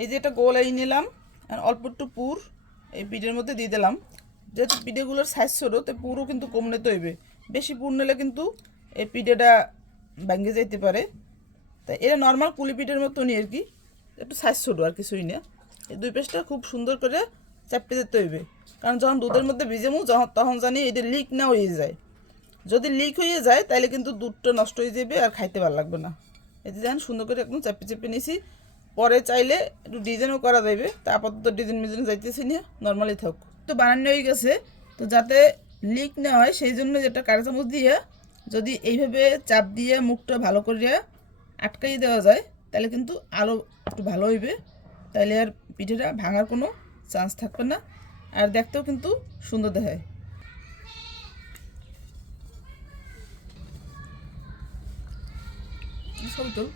এই যে এটা গোলাই নিলাম, আর অল্প একটু পুর এই পিঠের মধ্যে দিয়ে দিলাম। যেহেতু পিঠেগুলোর সাইজ ছোটো, তো পুরও কিন্তু কম নিতে হইবে। বেশি পুর নিলে কিন্তু এই পিঠেটা ভেঙে যাইতে পারে। তাই এটা নর্মাল কুলি পিঠের মতনই আর কি, একটু সাইজ ছোটো আর কিছুই না। এই দুই পেস্টটা খুব সুন্দর করে চাপতে দিতে হইবে, কারণ যখন দুধের মধ্যে ভিজেমু তখন জানি এটা লিক না হয়ে যায়। যদি লিক হয়ে যায় তাহলে কিন্তু দুধটা নষ্ট হয়ে যাবে আর খাইতে ভালো লাগবে না। এতে যেন সুন্দর করে একদম চাপে চেপে নিছি। পরে চাইলে একটু ডিজাইনও করা যাবে, তা আপাতত ডিজাইন মিজাইন যাইতেছি না, নর্মালি থাক। তো বানানো হয়ে গেছে, তো যাতে লিক না হয় সেই জন্য যেটা কাঁচা চামচ দিয়ে যদি এইভাবে চাপ দিয়ে মুখটা ভালো করে আটকাই দেওয়া যায় তাহলে কিন্তু আলো একটু ভালো হইবে। তাইলে আর পিঠেটা ভাঙার কোনো চান্স থাকবে না, আর দেখতেও কিন্তু সুন্দর দেখায়। সব তো